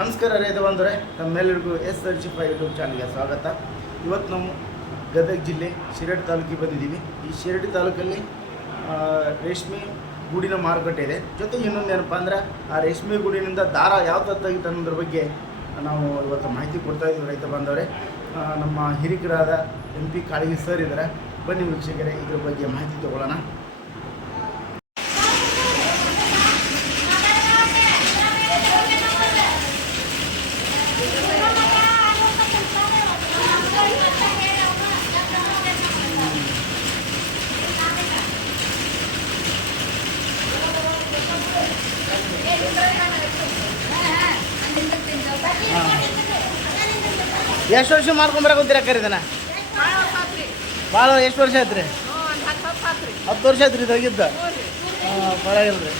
ನಮಸ್ಕಾರ ರೈತ ಬಂದರೆ ತಮ್ಮೆಲ್ಲರಿಗೂ ಎಸ್ ಫೈ ಯೂಟ್ಯೂಬ್ ಚಾನಲ್ಗೆ ಸ್ವಾಗತ. ಇವತ್ತು ನಾವು ಗದಗ ಜಿಲ್ಲೆ ಶಿರಡಿ ತಾಲೂಕಿಗೆ ಬಂದಿದ್ದೀವಿ. ಈ ಶಿರಡಿ ತಾಲೂಕಲ್ಲಿ ರೇಷ್ಮೆ ಗೂಡಿನ ಮಾರುಕಟ್ಟೆ ಇದೆ. ಜೊತೆಗೆ ಇನ್ನೊಂದು ಏನಪ್ಪ ಅಂದರೆ, ಆ ರೇಷ್ಮೆ ಗೂಡಿನಿಂದ ದಾರ ಯಾವ ಥರ ಅನ್ನೋದ್ರ ಬಗ್ಗೆ ನಾವು ಇವತ್ತು ಮಾಹಿತಿ ಕೊಡ್ತಾ ಇದ್ದೀವಿ ರೈತ ಬಾಂಧವರೇ ನಮ್ಮ ಹಿರಿಕರಾದ ಎಂ ಪಿ ಕಾಳಿಗೆ ಸರ್ ಇದ್ದಾರೆ. ಬನ್ನಿ ವೀಕ್ಷಕರೇ, ಇದ್ರ ಬಗ್ಗೆ ಮಾಹಿತಿ ತಗೊಳ್ಳೋಣ. ಎಷ್ಟು ವರ್ಷ ಮಾಡ್ಕೊಂಬರಕ್ಕೆ ಕರೀದನ ಭಾಳ ಎಷ್ಟು ವರ್ಷ ಆಯ್ತು ರೀ ಹತ್ತು ವರ್ಷ ಆಯ್ತು ರೀ ತಗಿದ್ದ ಹಾಂ ಪರವಾಗಿಲ್ಲ ರೀ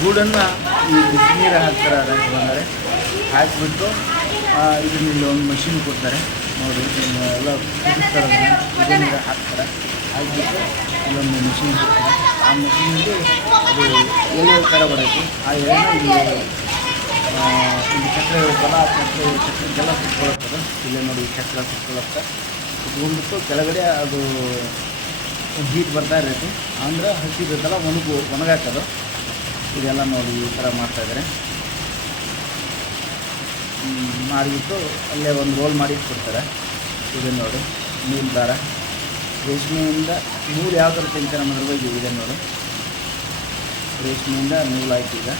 ಗೂಡನ್ನು ಈ ಬಿಸಿನೀರ ಹಾಕ್ತಾರೆ ರೈತ ಬಂದರೆ. ಹಾಕಿಬಿಟ್ಟು ಇದನ್ನ ಇಲ್ಲಿ ಒಂದು ಮಷಿನ್ ಕೊಡ್ತಾರೆ. ನೋಡಿ ಎಲ್ಲ ಕುದಿಸ್ತಾರೆ ಇದನ್ನ ಹಾಕ್ತಾರೆ. ಹಾಕಿಬಿಟ್ಟು ಇಲ್ಲೊಂದು ಮಿಷಿನ್ ಆ ಮಷಿನಲ್ಲಿ ಅದು ಎಲೆ ಥರ ಬರುತ್ತೆ ಆ ಎಲೆನ ಇಲ್ಲಿ ಚಕ್ರ ಇರುತ್ತಲ್ಲ ಆ ಚಕ್ರ ಚಕ್ರಕ್ಕೆಲ್ಲ ಸುತ್ಕೊಳ್ಳುತ್ತದೆ ಇಲ್ಲೇ ನೋಡಿ ಚಕ್ರ ಸುತ್ಕೊಳ್ಳುತ್ತೆ ಸುತ್ಕೊಂಡ್ಬಿಟ್ಟು ಕೆಳಗಡೆ ಅದು ಹೀಟ್ ಬರ್ತಾ ಇರುತ್ತೆ ಅಂದ್ರೆ ಹಸಿ ಇರುತ್ತಲ್ಲ ಒಣಗು, ಒಣಗಾಕೋದು. ಇದೆಲ್ಲ ನೋಡಿ ಈ ಥರ ಮಾಡ್ತಾಯಿದ್ದಾರೆ ಮಾಡಿಬಿಟ್ಟು ಅಲ್ಲೇ ಒಂದು ರೋಲ್ ಮಾಡಿ ಕೊಡ್ತಾರೆ ಇದೆ ನೋಡಿ ನೂಲು ದಾರ. ರೇಷ್ಮೆಯಿಂದ ನೂಲು ಯಾವ ಥರ ತಿಂತಾರೆ ಅನ್ನೋದ್ರ ಬಗ್ಗೆ ಇದೆ ನೋಡಿ ರೇಷ್ಮೆಯಿಂದ ನೂಲು ಆಯ್ತು ಈಗ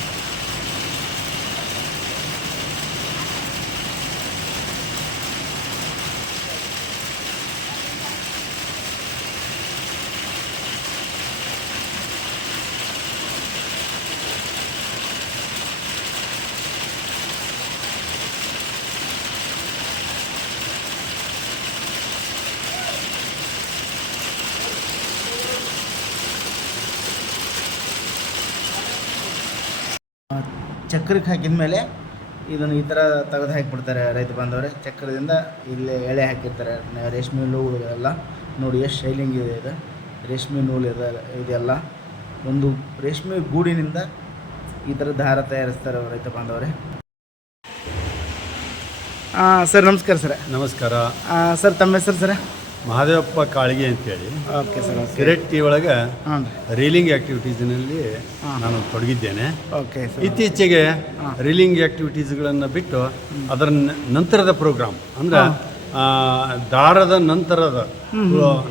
ಚಕ್ರಕ್ಕೆ ಹಾಕಿದ ಮೇಲೆ ಇದನ್ನು ಈ ಥರ ತೆಗೆದು ಹಾಕಿಬಿಡ್ತಾರೆ ರೈತ ಬಾಂಧವರೇ. ಚಕ್ರದಿಂದ ಇಲ್ಲಿ ಎಳೆ ಹಾಕಿರ್ತಾರೆ. ರೇಷ್ಮೆ ನೂಲುಗಳೆಲ್ಲ ನೋಡಿ ಎಷ್ಟು ಶೈಲಿಂಗ್ ಇದೆ ಇದು. ರೇಷ್ಮೆ ನೂಲು ಇದೆ ಇದೆಲ್ಲ. ಒಂದು ರೇಷ್ಮೆ ಗೂಡಿನಿಂದ ಈ ಥರ ದಾರ ತಯಾರಿಸ್ತಾರೆ ರೈತ ಬಾಂಧವರೇ. ಹಾಂ ಸರ್ ನಮಸ್ಕಾರ ಸರ್. ನಮಸ್ಕಾರ. ಸರ್ ತಮ್ಮ ಹೆಸರು ಸರ್? ಮಹಾದೇವಪ್ಪ ಕಾಳಿಗೆ ಅಂತೇಳಿ. Okay sir okay. ಕಿರೆಟ್ಟಿ ಒಳಗೆ ಹಾಂ. ರೀಲಿಂಗ್ ಆ್ಯಕ್ಟಿವಿಟೀಸ್ನಲ್ಲಿ. ನಾನು ತೊಡಗಿದ್ದೇನೆ. ಓಕೆ ಸರ್ ಇತ್ತೀಚೆಗೆ. ರೀಲಿಂಗ್ ಆ್ಯಕ್ಟಿವಿಟೀಸ್ಗಳನ್ನು ಬಿಟ್ಟು ಅದರ ನಂತರದ ಪ್ರೋಗ್ರಾಮ್ ಅಂದರೆ ದಾರದ ನಂತರದ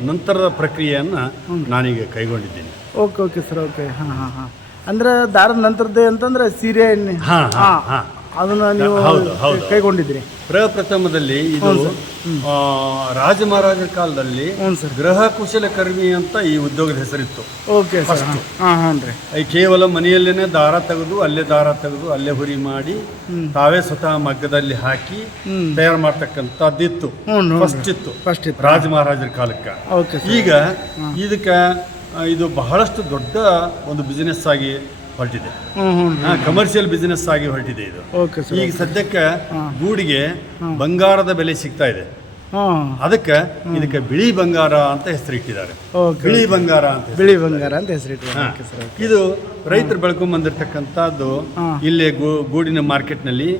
ನಂತರದ ಪ್ರಕ್ರಿಯೆಯನ್ನು ನಾನೀಗ ಕೈಗೊಂಡಿದ್ದೀನಿ. Okay okay sir okay. ಹಾಂ ಹಾಂ ಹಾಂ. ಅಂದ್ರೆ ದಾರದ ನಂತರದ್ದೇ ಅಂತಂದ್ರೆ ಸೀರೆ ಹಾಂ ಹಾ, ಹಾ. ಅದನ್ನ ನೀವು ಹೌದು, ಹೌದು. ಕೈಗೊಂಡಿದ್ರಿ ಪ್ರಪ್ರಥಮದಲ್ಲಿ ಇದು ಆ, ರಾಜ ಮಹಾರಾಜರ ಕಾಲದಲ್ಲಿ ಹ್ಞೂ ಸರ್. ಗೃಹ ಕುಶಲಕರ್ಮಿ ಅಂತ ಈ ಉದ್ಯೋಗದ ಹೆಸರಿತ್ತು. Okay sir. ಹಾಂ ಹಾಂ ರೀ. ಈ ಕೇವಲ ಮನೆಯಲ್ಲೇನೆ ದಾರ ತೆಗೆದು ಅಲ್ಲೇ ದಾರ ತೆಗೆದು ಅಲ್ಲೇ ಹುರಿ ಮಾಡಿ ತಾವೇ ಸ್ವತಃ ಮಗ್ಗದಲ್ಲಿ ಹಾಕಿ ತಯಾರು ಮಾಡ್ತಕ್ಕಂಥದ್ದಿತ್ತು. ಹ್ಞೂ ಫಸ್ಟ್ ಇತ್ತು ಫಸ್ಟ್ ಇತ್ತು ರಾಜ ಮಹಾರಾಜರ ಕಾಲಕ್ಕೆ. Okay sir. ಈಗ ಇದಕ್ಕೆ ಆ, ಇದು ಬಹಳಷ್ಟು ದೊಡ್ಡ ಒಂದು ಬಿಸಿನೆಸ್ ಆಗಿ ಹೊರಟಿದೆ. ಕಮರ್ಷಿಯಲ್ ಬಿಸಿನೆಸ್ ಆಗಿ ಹೊರಟಿದೆ ಇದು. ಈಗ ಸದ್ಯಕ್ಕೆ ಗೂಡಿಗೆ ಬಂಗಾರದ ಬೆಲೆ ಸಿಗ್ತಾ ಇದೆ. ಅದಕ್ಕೆ ಇದಕ್ಕೆ ಬಿಳಿ ಬಂಗಾರ ಅಂತ ಹೆಸರಿಟ್ಟಿದ್ದಾರೆ ಬಿಳಿ ಬಂಗಾರ ಅಂತ ಬಿಳಿ ಬಂಗಾರ ಅಂತ ಹೆಸರು ಇಟ್ಟಿದ್ದಾರೆ. ಸರ್ ಇದು ರೈತರು ಬೆಳ್ಕೊಂಡ್ ಬಂದಿರತಕ್ಕಂಥದ್ದು ಇಲ್ಲಿ ಗೂಡಿನ ಮಾರ್ಕೆಟ್ನಲ್ಲಿ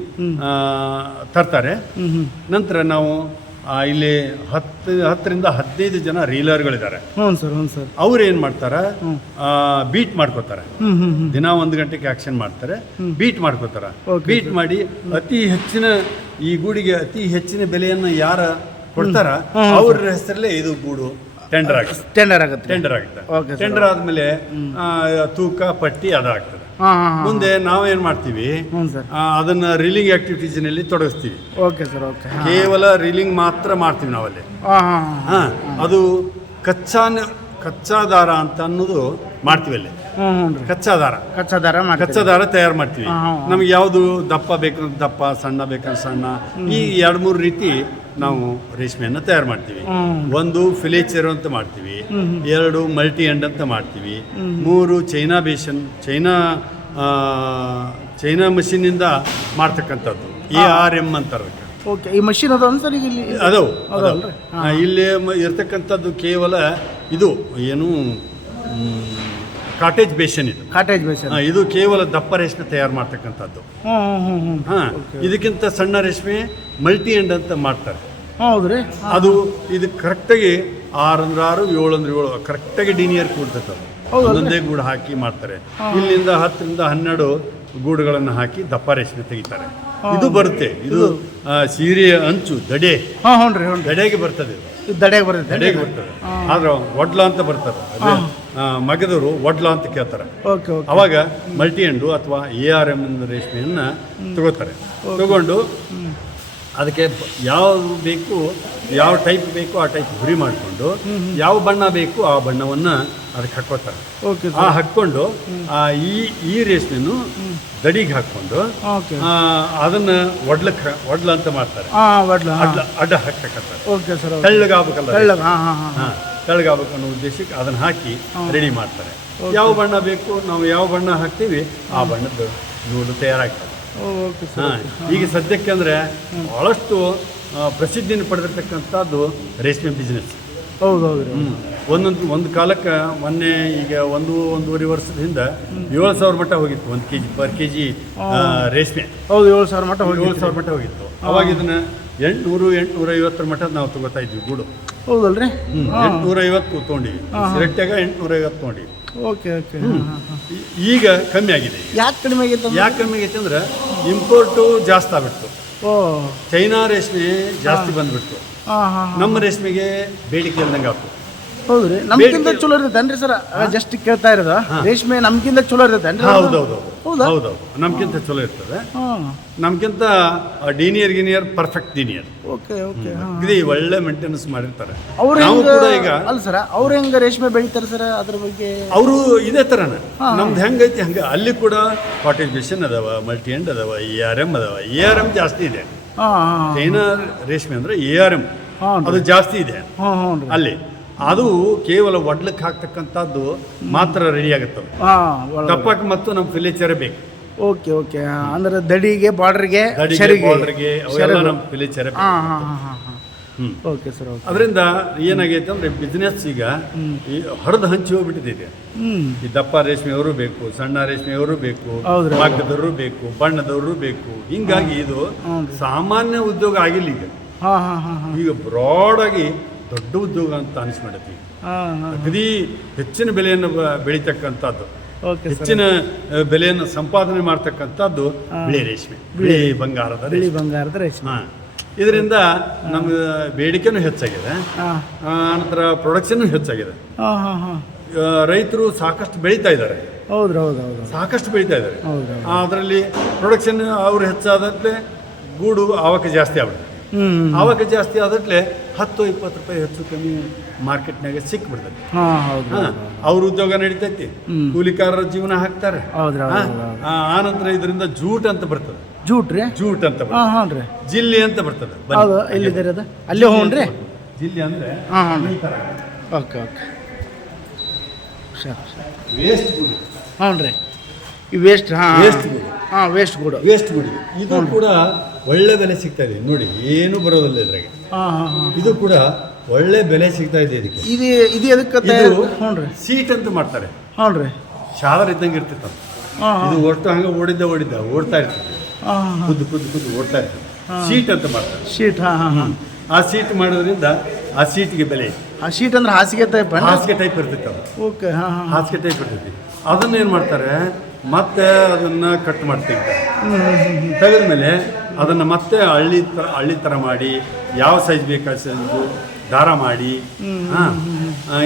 ತರ್ತಾರೆ. ನಂತರ ನಾವು ಇಲ್ಲಿ ಹತ್ತು ಹತ್ತರಿಂದ ಹದಿನೈದು ಜನ ರೀಲರ್ಗಳಿದ್ದಾರೆ. ಹ್ಞೂ ಸರ್ ಹ್ಞೂ ಸರ್. ಅವ್ರು ಏನು ಮಾಡ್ತಾರೆ? ಬೀಟ್ ಮಾಡ್ಕೋತಾರೆ. ದಿನ ಒಂದು ಗಂಟೆಗೆ ಆಕ್ಷನ್ ಮಾಡ್ತಾರೆ. ಬೀಟ್ ಮಾಡ್ಕೋತಾರೆ. ಬೀಟ್ ಮಾಡಿ ಅತಿ ಹೆಚ್ಚಿನ ಈ ಗೂಡಿಗೆ ಅತಿ ಹೆಚ್ಚಿನ ಬೆಲೆಯನ್ನು ಯಾರ ಕೊಡ್ತಾರ? ಅವ್ರ ಹೆಸರಲ್ಲೇ ಇದು ಗೂಡು ಟೆಂಡರ್ ಆಗುತ್ತೆ. ಟೆಂಡರ್ ಆಗುತ್ತೆ. ಟೆಂಡರ್ ಆಗುತ್ತೆ. ಟೆಂಡರ್ ಆದ್ಮೇಲೆ ತೂಕ ಪಟ್ಟಿ ಅದಾಗ್ತದೆ. ಮುಂದೆ ನಾವೇನ್ ಮಾಡ್ತೀವಿ? ಹ್ಞೂ ಸರ್. ಆ, ಅದನ್ನ ರೀಲಿಂಗ್ ಆಕ್ಟಿವಿಟೀಸ್ನಲ್ಲಿ ತೊಡಗಿಸ್ತೀವಿ. Okay sir okay. ಕೇವಲ ರೀಲಿಂಗ್ ಮಾತ್ರ ಮಾಡ್ತೀವಿ ನಾವಲ್ಲಿ. ಹಾಂ ಅದು ಕಚ್ಚಾ ಕಚ್ಚಾ ದಾರ ಅಂತ ಅನ್ನೋದು ಮಾಡ್ತೀವಿ ಅಲ್ಲಿ. ಕಚ್ಚಾ ದಾರ ಕಚ್ಚಾ ದಾರ ಕಚ್ಚಾ ದಾರ ತಯಾರು ಮಾಡ್ತೀವಿ. ನಮ್ಗೆ ಯಾವುದು ದಪ್ಪ ಬೇಕಂದ್ರೆ ದಪ್ಪ ಸಣ್ಣ ಬೇಕಂದ್ರೆ ಸಣ್ಣ ಈ ಎರಡು ಮೂರು ರೀತಿ ನಾವು ರೇಷ್ಮೆಯನ್ನು ತಯಾರು ಮಾಡ್ತೀವಿ. ಒಂದು ಫಿಲೇಚರ್ ಅಂತ ಮಾಡ್ತೀವಿ. ಎರಡು ಮಲ್ಟಿ ಎಂಡ್ ಅಂತ ಮಾಡ್ತೀವಿ. ಮೂರು ಚೈನಾ ಬೇಷನ್ ಚೈನಾ ಚೈನಾ ಮಷೀನಿಂದ ಮಾಡ್ತಕ್ಕಂಥದ್ದು. ಎ ಆರ್ ಎಂ ಅಂತಾರೆ. ಓಕೆ ಈ ಮಷಿನ್ ಅದ ಸರ್ ಇಲ್ಲಿ ಅದಾವು. ಇಲ್ಲಿ ಇರ್ತಕ್ಕಂಥದ್ದು ಕೇವಲ ಇದು ಏನು ಕಾಟೇಜ್ ಬೇಷನ್ ಇದು. ಕಾಟೇಜ್ ಬೇಷನ್ ಇದು ಕೇವಲ ದಪ್ಪ ರೇಷ್ಮೆ ತಯಾರು ಮಾಡ್ತಕ್ಕಂಥದ್ದು. ಹಾಂ ಇದಕ್ಕಿಂತ ಸಣ್ಣ ರೇಷ್ಮೆ ಮಲ್ಟಿ ಎಂಡ್ ಅಂತ ಮಾಡ್ತಾರೆ. ಹೌದ್ರಿ? ಅದು ಇದು ಕರೆಕ್ಟಾಗಿ ಆರು ಅಂದ್ರೆ ಆರು ಏಳು ಅಂದ್ರೆ ಏಳು ಕರೆಕ್ಟಾಗಿ ಡಿನಿಯರ್ ಕೂಡ್ತೈತೆ ಅದು? ಒಂದೊಂದೇ ಗೂಡು ಹಾಕಿ ಮಾಡ್ತಾರೆ. ಇಲ್ಲಿಂದ ಹತ್ತರಿಂದ ಹನ್ನೆರಡು ಗೂಡುಗಳನ್ನು ಹಾಕಿ ದಪ್ಪ ರೇಷ್ಮೆ ತೆಗಿತಾರೆ. ಇದು ಬರುತ್ತೆ. ಇದು ಸೀರೆಯ ಅಂಚು ದಡೆ. ದಡೆಗೆ ಬರ್ತದೆ ದಡೆಗೆ ಬರ್ತದೆ ದಡೆಗೆ ಬರ್ತದೆ. ಆದ್ರೆ ಒಡ್ಲ ಅಂತ ಬರ್ತಾರೆ ಅದೇ ಮಗದವರು ಒಡ್ಲ ಅಂತ ಕೇಳ್ತಾರೆ. ಅವಾಗ ಮಲ್ಟಿ ಎಂಡು ಅಥವಾ ಎ ಆರ್ ಎಂ ರೇಷ್ಮೆಯನ್ನ ತಗೋತಾರೆ. ತಗೊಂಡು ಅದಕ್ಕೆ ಯಾವ ಯಾವುದು ಬೇಕು ಯಾವ ಟೈಪ್ ಬೇಕು ಆ ಟೈಪ್ ಗುರಿ ಮಾಡಿಕೊಂಡು ಯಾವ ಬಣ್ಣ ಬೇಕು ಆ ಬಣ್ಣವನ್ನು ಅದಕ್ಕೆ ಹಾಕೋತಾರೆ ಓಕೆ ಆ ಹಾಕ್ಕೊಂಡು ಆ ಈ ಈ ರೇಷ್ಮೆನು ದಡಿಗೆ ಹಾಕ್ಕೊಂಡು ಅದನ್ನ ಒಡ್ಲಕ್ಕೆ ಒಡ್ಲ ಅಂತ ಮಾಡ್ತಾರೆ. ಒಡ್ಲ ಅಡ್ಡ ಹಾಕ್ತಾರೆ. ಓಕೆ ಸರ್ ತೆಳ್ಳಗಾಗಬೇಕಲ್ಲ ತೆಳ್ಳಗಾಗಬೇಕು ಅನ್ನೋ ಉದ್ದೇಶಕ್ಕೆ ಅದನ್ನ ಹಾಕಿ ರೆಡಿ ಮಾಡ್ತಾರೆ. ಯಾವ ಬಣ್ಣ ಬೇಕು ನಾವು ಯಾವ ಬಣ್ಣ ಹಾಕ್ತೀವಿ ಆ ಬಣ್ಣದ ನೂಲು ತಯಾರಾಗ್ತದೆ. ಹಾಂ ಈಗ ಸದ್ಯಕ್ಕೆ ಅಂದರೆ ಭಾಳಷ್ಟು ಆ, ಪ್ರಸಿದ್ಧಿಯನ್ನು ಪಡೆದಿರ್ತಕ್ಕಂಥದ್ದು ರೇಷ್ಮೆ ಬಿಸ್ನೆಸ್ ಹೌದು ಹೌದು ಒಂದೊಂದು ಒಂದು ಕಾಲಕ್ಕೆ ಮೊನ್ನೆ ಈಗ ಒಂದು ಒಂದೂವರೆ ವರ್ಷದಿಂದ ಏಳು ಸಾವಿರ ಮಟ್ಟ ಹೋಗಿತ್ತು ಒಂದು K G per K G ರೇಷ್ಮೆ. ಹೌದು ಏಳು ಸಾವಿರ ಮಟ್ಟ ಹೋಗಿ ಏಳು ಸಾವಿರ ಮಟ್ಟ ಹೋಗಿತ್ತು. ಅವಾಗ ಇದನ್ನ ಎಂಟುನೂರು ಎಂಟುನೂರ ಐವತ್ತರ ಮಟ್ಟ ನಾವು ತಗೋತಾ ಇದ್ವಿ ಗೂಡು. ಹೌದಲ್ರಿ? ಎಂಟುನೂರ ಐವತ್ತು ತೊಗೊಂಡಿವಿ. ಸಿರಟ್ಯಾಗ ಎಂಟುನೂರ ಐವತ್ತು ತೊಗೊಂಡಿವಿ. Okay okay. ಈಗ ಕಮ್ಮಿ ಆಗಿದೆ ಯಾಕೆ ಕಡಿಮೆ ಆಗೈತೆ ಯಾಕೆ ಕಮ್ಮಿ ಆಗೈತೆ ಅಂದ್ರೆ ಇಂಪೋರ್ಟು ಜಾಸ್ತಿ ಆಗ್ಬಿಡ್ತು. ಓ. ಚೈನಾ ರೇಷ್ಮೆ ಜಾಸ್ತಿ ಬಂದ್ಬಿಡ್ತು. ನಮ್ಮ ರೇಷ್ಮೆಗೆ ಬೇಡಿಕೆ ಇಲ್ದಂಗೆ ಆಗ್ತು ಹೌದ್ರಿ? ನಮ್ಗಿಂತ ಚಲೋ ಚಲೋ ಇರ್ತೈತೇನ್ರಿ ಸರ್? ಜಸ್ಟ್ ಕೇಳ್ತಾ ಇರೋದು. ರೇಷ್ಮೆ ನಮ್ಗಿಂತ ಚಲೋ ಹೌದು ಹೌದೌದು ಹೌದಾ? ಹೌದೌದು ನಮ್ಗಿಂತ ಚಲೋ ಇರ್ತದೆ. ಹಾಂ. ನಮ್ಗಿಂತ ಡೀನಿಯರ್ ಗಿನಿಯರ್ ಪರ್ಫೆಕ್ಟ್ ಡೀನಿಯರ್. ಓಕೆ ಓಕೆ ಇದು ಒಳ್ಳೆ ಮೇಂಟೆನೆನ್ಸ್ ಮಾಡಿರ್ತಾರೆ. ಅವ್ರು ನಾವು ಕೂಡ ಈಗ ಅಲ್ಲ ಸರ್ ಅವ್ರು ಹೆಂಗ ರೇಷ್ಮೆ ಬೆಳಿತಾರೆ ಸರ್ ಅದ್ರ ಬಗ್ಗೆ? ಅವರು ಇದೇ ಥರನ ನಮ್ದು ಹೆಂಗೈತಿ ಹಂಗೆ. ಅಲ್ಲಿ ಕೂಡ ಕಾಟೇಜ್ ಮಿಷನ್ ಅದಾವ ಮಲ್ಟಿ ಎಂಡ್ ಅದಾವ ಇ ಆರ್ ಎಂ ಅದಾವ. ಇ ಆರ್ ಎಂ ಜಾಸ್ತಿ ಇದೆ. ಚೈನಾ ರೇಷ್ಮೆ ಅಂದ್ರೆ ಎ ಆರ್ ಎಂ ಅದು ಜಾಸ್ತಿ ಇದೆ. ಅಲ್ಲಿ. ಅದು ಕೇವಲ ಒಡ್ಲಕ್ಕೆ ಹಾಕ್ತಕ್ಕಂಥದ್ದು ಮಾತ್ರ ರೆಡಿ ಆಗುತ್ತೆ ಕಪ್ಪಕ್ಕೆ ದಪ್ಪಕ್ಕೆ ಮತ್ತು ನಮ್ಮ ಫಿಲೇಚರ್ ಬೇಕು. Okay okay. ಅಂದ್ರೆ ದಡಿಗೆ ಬಾರ್ಡರ್ಗೆ ನಮ್ಮ ಫಿಲೇಚರೇ. ಓಕೆ ಸರ್ ಅದರಿಂದ ಏನಾಗೈತೆ ಅಂದ್ರೆ ಬಿಸ್ನೆಸ್ ಈಗ ಈ ಹರಿದು ಹಂಚಿ ಹೋಗ್ಬಿಟ್ಟಿದೆ ಈ ದಪ್ಪ ರೇಷ್ಮೆಯವರು ಬೇಕು ಸಣ್ಣ ರೇಷ್ಮೆಯವರು ಬೇಕು. ಮಗ್ಗದವರು ಬೇಕು ಬಣ್ಣದವರು ಬೇಕು. ಹಿಂಗಾಗಿ ಇದು ಸಾಮಾನ್ಯ ಉದ್ಯೋಗ ಆಗಿಲ್ಲ ಈಗ. ಈಗ ಬ್ರಾಡ್ ಆಗಿ ದೊಡ್ಡ ಉದ್ಯೋಗ ಅಂತ ಅನಿಸ್ಬಿಡತಿ ಅಗದಿ ಹೆಚ್ಚಿನ ಬೆಲೆಯನ್ನು ಬೆಳೀತಕ್ಕಂಥದ್ದು. ಹೆಚ್ಚಿನ ಬೆಲೆಯನ್ನು ಸಂಪಾದನೆ ಮಾಡ್ತಕ್ಕಂಥದ್ದು ಬಿಳಿ ರೇಷ್ಮೆ ಬಿಳಿ ಬಂಗಾರದ ಬಿಳಿ ಬಂಗಾರದ ರೇಷ್ಮೆ. ಇದರಿಂದ ನಮ್ಗೆ ಬೇಡಿಕೆನೂ ಹೆಚ್ಚಾಗಿದೆ. ಆನಂತರ ಪ್ರೊಡಕ್ಷನ್ ಹೆಚ್ಚಾಗಿದೆ. ರೈತರು ಸಾಕಷ್ಟು ಬೆಳೀತಾ ಇದ್ದಾರೆ. ಹೌದ್ರಿ ಹೌದು ಹೌದು ಸಾಕಷ್ಟು ಬೆಳೀತಾ ಇದ್ದಾರೆ. ಹೌದು ಅದರಲ್ಲಿ ಪ್ರೊಡಕ್ಷನ್ ಅವ್ರು ಹೆಚ್ಚಾದಂತೆ ಗೂಡು ಆವಕ ಜಾಸ್ತಿ ಆಗ್ಬಿಡುತ್ತೆ. ಆವಕ ಜಾಸ್ತಿ ಆದಟ್ಲೆ ಹತ್ತು ಇಪ್ಪತ್ತು ರೂಪಾಯಿ ಹೆಚ್ಚು ಕಮ್ಮಿ ಮಾರ್ಕೆಟ್ನಾಗ ಸಿಕ್ಬಿಡ್ತೈತಿ ಹಾಂ ಹೌದು ಹಾ, ಅವ್ರ ಉದ್ಯೋಗ ನಡೀತೈತಿ. ಕೂಲಿಕಾರರ ಜೀವನ ಹಾಕ್ತಾರೆ. ಆ ನಂತರ ಇದರಿಂದ ಜೂಟ್ ಅಂತ ಬರ್ತದೆ. ಜೂಟ್ ರೀ? ಜೂಟ್ ಅಂತ ಬರ್ತದೆ. ಜಿಲ್ಲಿ ಅಂತ ಬರ್ತದೆ. ಅಲ್ಲೇ ಹೋಗ್ರಿ. ರೀ ಜಿಲ್ಲಿ ಅಂದ್ರೆ ಓಕೆ ಓಕೆ. ವೇಸ್ಟ್ ಹ್ಞೂ ರೀ. ಈ ವೇಸ್ಟ್ ಹಾಂ ವೇಸ್ಟ್. ಹಾಂ ವೇಸ್ಟ್ ಗೂಡು. ವೇಸ್ಟ್ ಗುಡಿ. ಇದು ಕೂಡ ಒಳ್ಳೆ ಬೆಲೆ ಸಿಗ್ತಾ ಇದೆ. ನೋಡಿ ಏನು ಬರೋದಿಲ್ಲ ಇದ್ರಾಗೆ. ಹಾಂ ಹಾಂ ಹಾಂ. ಇದು ಕೂಡ ಒಳ್ಳೆ ಬೆಲೆ ಸಿಗ್ತಾ ಇದೆ ಇದಕ್ಕೆ. ಇದು ಇದು ಎದಕ್ಕೆ ಇದು ಹ್ಞೂ ರೀ. ಸೀಟ್ ಅಂತ ಮಾಡ್ತಾರೆ. ಹ್ಞೂ ರೀ. ಶಾಲರ್ ಇದ್ದಂಗೆ ಇರ್ತಿತ್ತು ಹಾಂ ಇದು ಒಟ್ಟು ಹಂಗೆ ಓಡಿದ್ದ ಓಡಿದ್ದ ಓಡ್ತಾ ಇರ್ತದೆ ಹಾಂ ಹಾಂ ಕುದ್ದು ಕುದ್ದು ಕುದ್ದು ಓಡ್ತಾ ಇರ್ತದೆ ಸೀಟ್ ಅಂತ ಮಾಡ್ತಾರೆ. ಶೀಟ್ ಹಾಂ ಹಾಂ ಹಾಂ. ಆ ಸೀಟ್ ಮಾಡೋದ್ರಿಂದ ಆ ಸೀಟ್ಗೆ ಬೆಲೆ ಇದೆ. ಆ ಶೀಟ್ ಅಂದ್ರೆ ಹಾಸಿಗೆ ಟೈಪ್ ಹಾಸಿಗೆ ಟೈಪ್ ಇರ್ತೈತೆ ಅದು. ಓಕೆ ಹಾಂ ಹಾಂ ಹಾಸಿಗೆ ಟೈಪ್ ಇರ್ತೈತಿ ಅದನ್ನ ಏನು ಮಾಡ್ತಾರೆ? ಮತ್ತೆ ಅದನ್ನ ಕಟ್ ಮಾಡ್ತೀವಿ. ತೆಗಿತಾರೆ ತೆಗೆದ ಮೇಲೆ ಅದನ್ನು ಮತ್ತೆ ಹಳ್ಳಿ ತರ ಹಳ್ಳಿ ಥರ ಮಾಡಿ ಯಾವ ಸೈಜ್ ಬೇಕು ಸೈಜು ದಾರ ಮಾಡಿ ಹಾಂ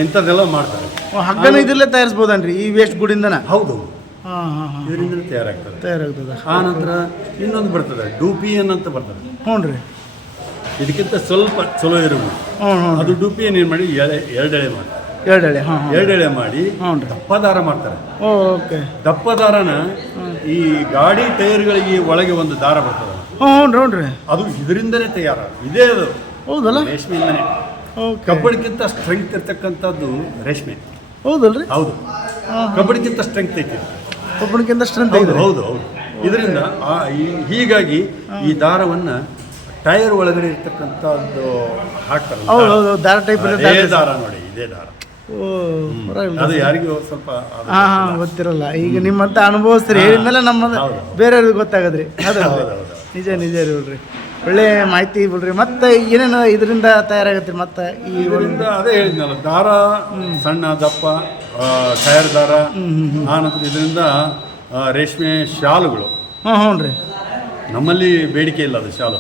ಇಂಥದ್ದೆಲ್ಲ ಮಾಡ್ತಾರೆ. ಹಗ್ಗನ ಇದರಲ್ಲೇ ತಯಾರಿಸ್ಬೋದನ್ರಿ ಈ ವೇಸ್ಟ್ ಗುಡಿಂದನ ಹೌದು. ಇದರಿಂದ ತಯಾರಾಗ್ತದೆ. ತಯಾರಾಗ್ತದೆ. ಆ ನಂತರ ಇನ್ನೊಂದು ಬರ್ತದೆ ಡೂಪಿಯನ್ ಅಂತ ಬರ್ತದೆ. ಹ್ಞೂ ರೀ ಇದಕ್ಕಿಂತ ಸ್ವಲ್ಪ ಚಲೋ ಇರೋದು ಅದು ಡೂಪಿಯನ್ ಏನು ಮಾಡಿ ಎಳೆ ಎರಡೆಳೆ ಮಾಡ್ತಾರೆ. ಎರಡೆಳೆ ಹಾಂ ಎರಡೆಳೆ ಮಾಡಿ ಹ್ಞೂ ರೀ ದಪ್ಪ ದಾರ ಮಾಡ್ತಾರೆ ಓಕೆ. ದಪ್ಪ ದಾರನ ಈ ಗಾಡಿ ಟೈರ್ಗಳಿಗೆ ಒಳಗೆ ಒಂದು ದಾರ ಬರ್ತದೆ ಹ್ಞೂ ಹ್ಞೂ ರೀ ಅದು ಇದರಿಂದನೇ ತಯಾರ. ಇದೇ ಅದು. ಹೌದಲ್ಲ? ರೇಷ್ಮೆಯಿಂದನೇ. ಕಬ್ಬಡಿಗಿಂತ ಸ್ಟ್ರೆಂತ್ ಇರ್ತಕ್ಕಂಥದ್ದು ರೇಷ್ಮೆ. ಹೌದಲ್ರಿ? ಹೌದು. ಕಬ್ಬಡಿಗಿಂತ ಸ್ಟ್ರೆಂತ್ ಐತಿ ಕಬ್ಬಡಿಗಿಂತ ಸ್ಟ್ರೆಂತ್ ಹೌದು ಇದೆ ಹೌದು ಹೌದು. ಇದರಿಂದ ಆ ಹೀಗಾಗಿ ಈ ದಾರವನ್ನ ಟೈರ್ ಒಳಗಡೆ ಇರ್ತಕ್ಕಂಥದ್ದು ಹಾಕ್ತಾರೆ ದಾರ ಟೈಪ್ ಇದೇ ದಾರ ನೋಡಿ ಇದೇ ದಾರ. ಅದು ಯಾರಿಗೂ ಸ್ವಲ್ಪ ಹಾಂ ಹಾ ಹಾ ಗೊತ್ತಿರಲ್ಲ. ಈಗ ನಿಮ್ಮಂತ ಅನುಭವಿಸ್ರಿ ಹೇಳಿದ್ಮೇಲೆ ನಮ್ಮ ಬೇರೆ ಬೇರೆಯವ್ರಿಗೆ ಗೊತ್ತಾಗದ್ರಿ. ಅದು. ನಿಜ ನಿಜ ರೀ ಬಿಡ್ರಿ ಒಳ್ಳೆ ಮಾಹಿತಿ ಬಿಡ್ರಿ ಮತ್ತೆ ಏನೇನು ಇದರಿಂದ ತಯಾರಾಗತ್ತೆ ಮತ್ತೆ ಈ ಇದರಿಂದ ಅದೇ ಹೇಳಿದ್ನಲ್ಲ ದಾರ ಸಣ್ಣ ದಪ್ಪ ಟೈರ್ ದಾರ ಆನಂತರ ಇದರಿಂದ ರೇಷ್ಮೆ ಶಾಲುಗಳು. ಹ್ಞೂ ಹ್ಞೂ ರೀ. ನಮ್ಮಲ್ಲಿ ಬೇಡಿಕೆ ಇಲ್ಲ ಅದು ಶಾಲು.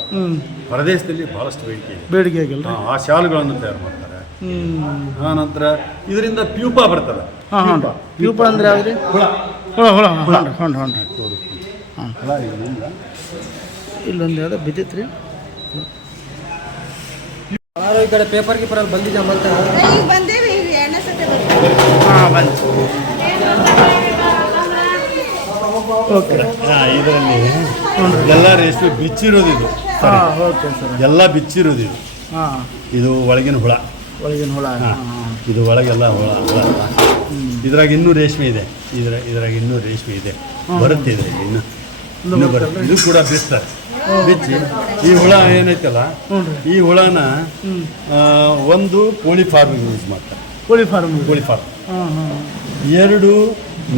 ಹೊರದೇಶದಲ್ಲಿ ಬಹಳಷ್ಟು ಬೇಡಿಕೆ ಇದೆ. ಬೇಡಿಕೆ ಆಗಿಲ್ಲ ಆ ಶಾಲುಗಳನ್ನು ತಯಾರು ಮಾಡ್ತಾರೆ. ಹ್ಞೂ ಆ ನಂತರ ಇದರಿಂದ ಪ್ಯೂಪ ಬರ್ತದೆ. ಹಾಂ ಹಾಂ ಪ್ಯೂಪ. ಅಂದ್ರೆ ಯಾವ್ದು ಹುಳ. ಹುಳ ಹುಳ ಹ್ಞೂ ರೀ ಹ್ಞೂ ಹ್ಞೂ ಹಾಂ. ಹುಳ ಇದರಿಂದ ಇಲ್ಲೊಂದು ಯಾವ್ದು ಬಿದ್ದೈತ್ರಿ. ರೀ ಈ ಕಡೆ ಪೇಪರ್ ಗೀಪರಲ್ಲಿ ಬಂದಿದ್ದೆ ಎರಡನೇ ಸತಿ ಹಾಂ ಬಂದು. ಓಕೆ. ಇದರಲ್ಲಿ ಎಲ್ಲ ರೇಷ್ಮೆ ಬಿಚ್ಚಿರೋದು ಇದು ಹಾಂ ಓಕೆ ಸರ್. ಎಲ್ಲ ಬಿಚ್ಚಿರೋದು ಇದು ಹಾಂ. ಇದು ಒಳಗಿನ ಹುಳ. ಒಳಗಿನ ಹುಳ. ಇದು ಒಳಗೆಲ್ಲ ಹುಳ ಹುಳ ಇದ್ರಾಗ ಇನ್ನೂ ರೇಷ್ಮೆ ಇದೆ. ಇದ್ರ ಇದ್ರಾಗ ಇನ್ನೂ ರೇಷ್ಮೆ ಇದೆ. ಬರುತ್ತೆ ಇದ್ರಾಗ ಇನ್ನು. ಇನ್ನೂ ಬರುತ್ತೆ. ಇದು ಕೂಡ ಬಿಸ್ತಾರೆ ಬಿಚ್ಚಿ ಈ ಹುಳ ಏನೈತಲ್ಲ ಈ ಹುಳನ ಒಂದು ಕೋಳಿ ಫಾರ್ಮಿಂಗ್ ಯೂಸ್ ಮಾಡ್ತಾರೆ. ಕೋಳಿ ಫಾರ್ಮ್ ಕೋಳಿ ಫಾರ್ಮ್. ಎರಡು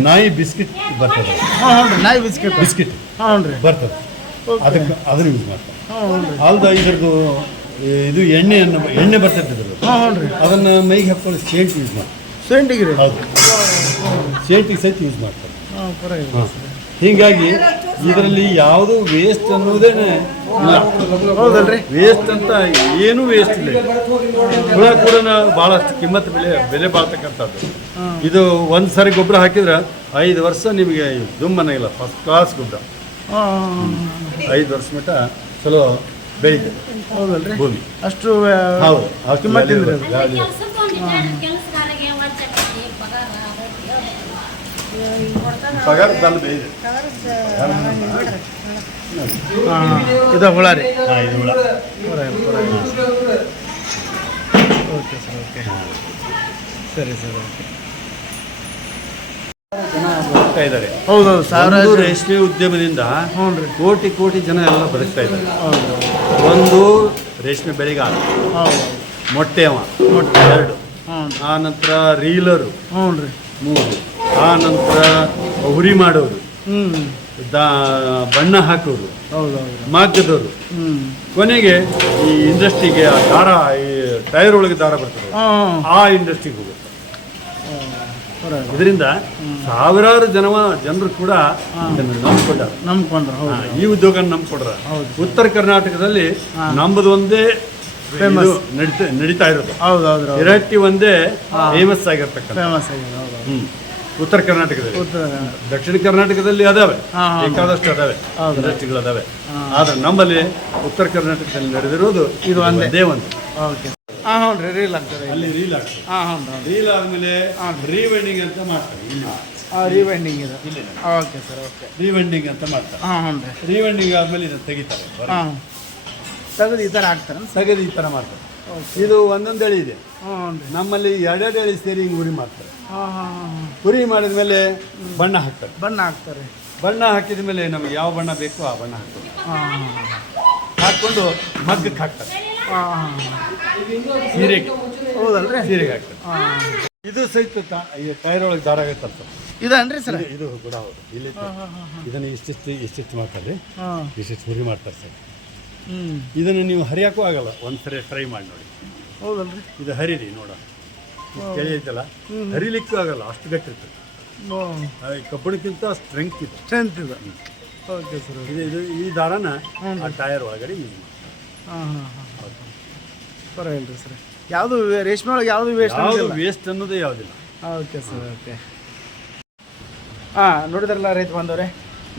ನಾಯಿ ಬಿಸ್ಕಿಟ್ ಬರ್ತದೆ. ನಾಯಿ ಬಿಸ್ಕಿಟ್. ಬಿಸ್ಕಿಟ್. ಬರ್ತದೆ. ಅದಕ್ಕೆ ಅದನ್ನ ಯೂಸ್ ಮಾಡ್ತಾರೆ. ಅಲ್ದ ಇದ್ರದ್ದು ಇದು ಎಣ್ಣೆಯನ್ನು ಎಣ್ಣೆ ಹಾಂ ಹ್ಞೂ ರೀ ಅದನ್ನು ಮೈಗೆ ಹಾಕೊಂಡು ಸೇಂಟ್ ಯೂಸ್ ಮಾಡಿ ಸೆಂಟಿಗೆ ರೀ ಹೌದು. ಸೇಂಟಿಗೆ ಸಹಿತ ಯೂಸ್ ಮಾಡ್ತಾರೆ. ಹಾಂ ಪರವಾಗಿಲ್ಲ. ಹಾಂ. ಹೀಗಾಗಿ ಇದರಲ್ಲಿ ಯಾವುದು ವೇಸ್ಟ್ ಅನ್ನೋದೇನೆ ಹೌದಲ್ರಿ? ವೇಸ್ಟ್ ಅಂತ ಏನೂ ವೇಸ್ಟ್ ಇಲ್ಲ. ಗುಣ ಕೂಡ ಭಾಳಷ್ಟು ಕಿಮ್ಮತ್ತು ಬೆಲೆ ಬೆಲೆ ಬಾಳ್ತಕ್ಕಂಥದ್ದು. ಇದು ಒಂದು ಸಾರಿ ಗೊಬ್ಬರ ಹಾಕಿದ್ರೆ ಐದು ವರ್ಷ ನಿಮಗೆ ದುಮ್ಮನಾಗಿಲ್ಲ. ಫಸ್ಟ್ ಕ್ಲಾಸ್ ಗೊಬ್ಬರ. ಹಾಂ ಐದು ವರ್ಷ ಮಟ್ಟ ಚಲೋ ಬೆಳೀತದೆ ಹೌದಲ್ರಿ? ಭೂಮಿ. ಅಷ್ಟು ಹೌದು ಅಷ್ಟು ಕಿಮ್ಮತ್ತಿಂದ್ರಿ ಪಗಾರ ಹಾಂ ಇದು. ಹುಳ ರೀ ಹಾಂ ಇದು ಹುಳ. ಪರವಾಗಿಲ್ಲ ಪರವಾಗಿಲ್ಲ ಓಕೆ ಸರ್ ಓಕೆ. ಸರಿ ಸರ್ ಓಕೆ. ಜನ ಬದುಕ್ತಾ ಇದ್ದಾರೆ. ಹೌದೌದು ಸಾವಿರ ರೇಷ್ಮೆ ಉದ್ಯಮದಿಂದ ಹ್ಞೂ ರೀ. ಕೋಟಿ ಕೋಟಿ ಜನ ಎಲ್ಲ ಬದುಕ್ತಾ ಇದ್ದಾರೆ. ಹೌದು ಒಂದು ರೇಷ್ಮೆ ಬೆಳೆಗಾರ. ಹೌದು. ಮೊಟ್ಟೆ ಅವ. ಮೊಟ್ಟೆ. ಎರಡು. ಹ್ಞೂ ಆ ನಂತರ ರೀಲರು. ಹ್ಞೂ ರೀ ಮೂರು. ಆ ನಂತರ ಹುರಿ ಮಾಡೋರು. ಹ್ಞೂ ದಾ ಬಣ್ಣ ಹಾಕೋರು. ಹೌದು ಹೌದು. ಮಾಗ್ಗದವರು ಹ್ಞೂ ಕೊನೆಗೆ ಈ ಇಂಡಸ್ಟ್ರಿಗೆ ಆ ದಾರ ಈ ಟೈರ್ ಒಳಗೆ ದಾರ ಬರ್ತದೆ. ಹಾಂ ಆ ಇಂಡಸ್ಟ್ರಿಗೆ ಪರವಾಗಿಲ್ಲ ಇದರಿಂದ ಸಾವಿರಾರು ಜನ ಜನರು ಕೂಡ ನಂಬ್ಕೊಂಡಾರೆ. ಹೌದು. ಈ ಉದ್ಯೋಗ ನಂಬಿಕೊಂಡ್ರ. ಉತ್ತರ ಕರ್ನಾಟಕದಲ್ಲಿ ನಂಬದ ಒಂದೇ ನಡೀತಾ ನಡೀತಾ ಇರೋದು. ಹೌದೌದು ಹೌದು ಹೌದು. ಇರಟ್ಟಿ ಒಂದೇ ಫೇಮಸ್ ಆಗಿರ್ತಕ್ಕಂಥ ಫೇಮಸ್ ಆಗಿದೆ ಹೌದು ಹೌದು. ಹ್ಮ್. ಉತ್ತರ ಕರ್ನಾಟಕದಲ್ಲಿ. ದಕ್ಷಿಣ ಕರ್ನಾಟಕದಲ್ಲಿ ಅದಾವೆ. ಬೇಕಾದಷ್ಟು ಅದಾವೆ. ಇಂಡಸ್ಟ್ರಿಗಳು ಅದಾವೆ ಆದ್ರೆ ನಮ್ಮಲ್ಲಿ ಉತ್ತರ ಕರ್ನಾಟಕದಲ್ಲಿ ನಡೆದಿರೋದು ಇದು ಒಂದೇ. ಒಂದೇ ಒಂದು. ಓಕೆ. ಹಾಂ ಹ್ಞೂ ರೀ ರೀಲ್ ಆಗ್ತದೆ ಅಲ್ಲಿ ರೀಲ್ ಆಗ್ತದೆ. ಹಾಂ ಹ್ಞೂ ಹೌದು ರೀಲ್ ಆದ್ಮೇಲೆ ರೀವೆಂಡಿಂಗ್ ಅಂತ ಮಾಡ್ತಾರೆ ಇಲ್ಲಿ. ರೀವೆಂಡಿಂಗ್ ಇದು. ಇಲ್ಲಿ ಓಕೆ ಸರ್ ಓಕೆ. ರೀವೆಂಡಿಂಗ್ ಅಂತ ಮಾಡ್ತಾರೆ. ಹಾಂ ಹ್ಞೂ ರೀ. ರೀವೆಂಡಿಂಗ್ ಆದಮೇಲೆ ಇದನ್ನು ತೆಗಿತಾರೆ. ಹಾಂ ತೆಗೆದು ಈ ಥರ ಹಾಕ್ತಾರೆ? ತೆಗೆದು ಈ ಥರ ಮಾಡ್ತಾರೆ. ಇದು ಒಂದೊಂದು ಎಳೆ ಇದೆ. ಹ್ಞೂ ನಮ್ಮಲ್ಲಿ ಎರಡೆರಡು ಎಳೆ ಸೇರಿ ಹಿಂಗೆ ಉರಿ ಮಾಡ್ತಾರೆ. ಉರಿ ಮಾಡಿದ ಮೇಲೆ ಬಣ್ಣ ಹಾಕ್ತಾರೆ. ಬಣ್ಣ ಹಾಕ್ತಾರೆ. ಬಣ್ಣ ಹಾಕಿದ ಮೇಲೆ ನಮಗೆ ಯಾವ ಬಣ್ಣ ಬೇಕೋ ಆ ಬಣ್ಣ ಹಾಕ್ತಾರೆ. ಹಾಕ್ಕೊಂಡು ಮಗ್ಗಕ್ಕೆ ಹಾಕ್ತಾರೆ. ಹಾಂ ಸೀರೆಗೆ. ಹೌದಲ್ರಿ? ಸೀರೆಗೆ ಹಾಕ್ತಾರೆ. ಹಾಂ ಇದು ಸಹಿತ ಟೈರ್ ಒಳಗೆ ದಾರ ಆಗತ್ತಲ್ಲ ಇದನ್ರಿ ಸರ್? ಇದು- ಕೂಡ ಹೌದು. ಇಲ್ಲಿ ಇದನ್ನು ಇಷ್ಟಿಷ್ಟು ಇಷ್ಟಿಷ್ಟು ಮಾಡ್ತಾರೆ ಇಷ್ಟಿಷ್ಟು ಹುರಿ ಮಾಡ್ತಾರೆ ಸರ್. ಇದನ್ನು ನೀವು ಹರಿಯಾಕೂ ಆಗಲ್ಲ. ಒಂದ್ಸರಿ ಟ್ರೈ ಮಾಡಿ ನೋಡಿ. ಹೌದಲ್ರಿ? ಇದು ಹರಿರಿ ನೋಡ. ಕೆಳಿ ಐತಲ್ಲ? ಹರಿಲಿಕ್ಕೂ ಆಗಲ್ಲ. ಅಷ್ಟು ಗಟ್ಟಿರ್ತದೆ ಕಬ್ಬಣಕ್ಕಿಂತ ಸ್ಟ್ರೆಂತ್ ಇದೆ. ಸ್ಟ್ರೆಂತ್ ಇದೆ. ಓಕೆ ಸರ್ ಇದು ಇದು ಈ ದಾರನ ಆ ಟೈರ್ ಒಳಗಡೆ ಯೂಸ್ ಮಾಡಿ ಹಾಂ ಹಾಂ ಹಾಂ ಪರವಾಗಿಲ್ಲ ರೀ ಸರ್. ಯಾವುದು ರೇಷ್ಮೆ ಒಳಗೆ ಯಾವುದು ವೇಸ್ಟ್ ಯಾವುದು ವೇಸ್ಟ್ ಅನ್ನೋದೇ ಯಾವುದಿಲ್ಲ. Okay sir okay. ಹಾಂ ನೋಡಿದ್ರಲ್ಲ ರೈತ ಬಂದವರೇ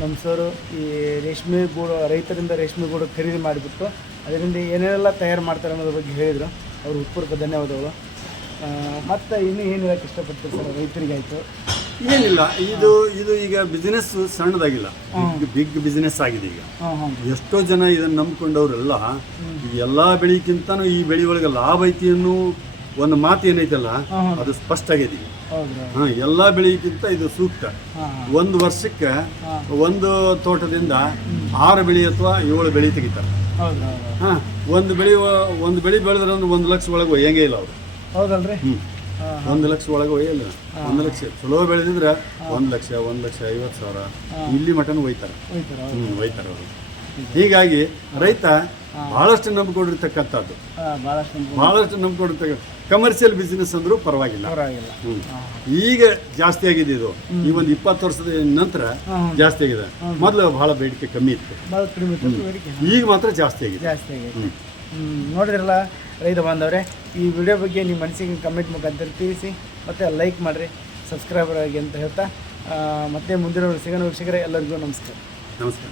ನಮ್ಮ ಸರು ಈ ರೇಷ್ಮೆ ಗೂಡು ರೈತರಿಂದ ರೇಷ್ಮೆ ಗೂಡು ಖರೀದಿ ಮಾಡಿಬಿಟ್ಟು ಅದರಿಂದ ಏನೇನೆಲ್ಲ ತಯಾರು ಮಾಡ್ತಾರೆ ಅನ್ನೋದ್ರ ಬಗ್ಗೆ ಹೇಳಿದರು. ಅವರು ಉತ್ಪೂರ್ವಕ ಧನ್ಯವಾದಗಳು. ಮತ್ತು ಇನ್ನೂ ಏನು ಹೇಳಕ್ಕೆ ಇಷ್ಟಪಡ್ತೀರಿ ಸರ್ ರೈತರಿಗಾಯಿತು? ಏನಿಲ್ಲ ಇದು ಇದು ಈಗ ಬಿಸ್ನೆಸ್ ಸಣ್ಣದಾಗಿಲ್ಲ. ಬಿಗ್ ಬಿಸ್ನೆಸ್ ಆಗಿದೆ ಈಗ. ಎಷ್ಟೋ ಜನ ಇದನ್ನು ನಂಬ್ಕೊಂಡವರೆಲ್ಲ ಎಲ್ಲ ಬೆಳೆಗಿಂತನೂ ಈ ಬೆಳಿ ಒಳಗೆ ಲಾಭ ಐತಿ ಅನ್ನೋ ಒಂದು ಮಾತು ಏನೈತಲ್ಲ ಅದು ಸ್ಪಷ್ಟ ಆಗೈತಿ. ಹಾಂ ಎಲ್ಲ ಬೆಳೆಗಿಂತ ಇದು ಸೂಕ್ತ. ಒಂದು ವರ್ಷಕ್ಕೆ ಒಂದು ತೋಟದಿಂದ ಆರು ಬೆಳೆ ಅಥವಾ ಏಳು ಬೆಳೆ ತೆಗಿತಾರೆ. ಹಾ ಒಂದು ಬೆಳೆ ಒಂದು ಬೆಳೆ ಬೆಳೆದ್ರೆ ಒಂದು ಲಕ್ಷ ಒಳಗೆ ಒಯ್ಯಂಗೇ ಇಲ್ಲ ಅವರು. ಹೌದಲ್ರಿ? ಒಂದು ಲಕ್ಷ ಒಳಗೆ ಒಯ್ಯಲ್ಲ ಒಂದು ಲಕ್ಷ. ಚಲೋ ಬೆಳೆದಿದ್ರೆ ಒಂದು ಲಕ್ಷ ಒಂದು ಲಕ್ಷ ಐವತ್ತು ಸಾವಿರ. ಇಲ್ಲಿ ಮಟನ್ ಒಯ್ತಾರೆ. ಹ್ಞೂ ಒಯ್ತಾರೆ ಅವರು. ಹೀಗಾಗಿ ರೈತ ಬಹಳಷ್ಟು ನಂಬಿಕೊಂಡಿರ್ತಕ್ಕಂಥದ್ದು ಬಹಳಷ್ಟು ನಂಬಿಕೊಂಡಿರ್ತಕ್ಕ ಕಮರ್ಷಿಯಲ್ ಬಿಸ್ನೆಸ್ ಅಂದರೂ ಪರವಾಗಿಲ್ಲ. ಹ್ಮ್. ಈಗ ಜಾಸ್ತಿ ಆಗಿದೆ ಇದು. ಈ ಒಂದು ಇಪ್ಪತ್ತು ವರ್ಷದ ನಂತರ ಜಾಸ್ತಿ ಆಗಿದೆ. ಮೊದಲು ಬಹಳ ಬೇಡಿಕೆ ಕಮ್ಮಿ ಇತ್ತು. ಈಗ ಮಾತ್ರ ಜಾಸ್ತಿ ಆಗಿದೆ. ಹ್ಮ್. ರೈತ ಬಾಂಧವ್ರೆ ಈ ವಿಡಿಯೋ ಬಗ್ಗೆ ನಿಮ್ಮ ಮನಸ್ಸಿಗೆ ಕಮೆಂಟ್ ಮುಖಾಂತರ ತಿಳಿಸಿ. ಮತ್ತು ಲೈಕ್ ಮಾಡಿರಿ ಸಬ್ಸ್ಕ್ರೈಬರ್ ಆಗಿ ಅಂತ ಹೇಳ್ತಾ ಮತ್ತೆ ಮುಂದಿನ ಸಿಗೋಣ ವೀಕ್ಷಕರೇ ಎಲ್ಲರಿಗೂ ನಮಸ್ಕಾರ. ನಮಸ್ಕಾರ.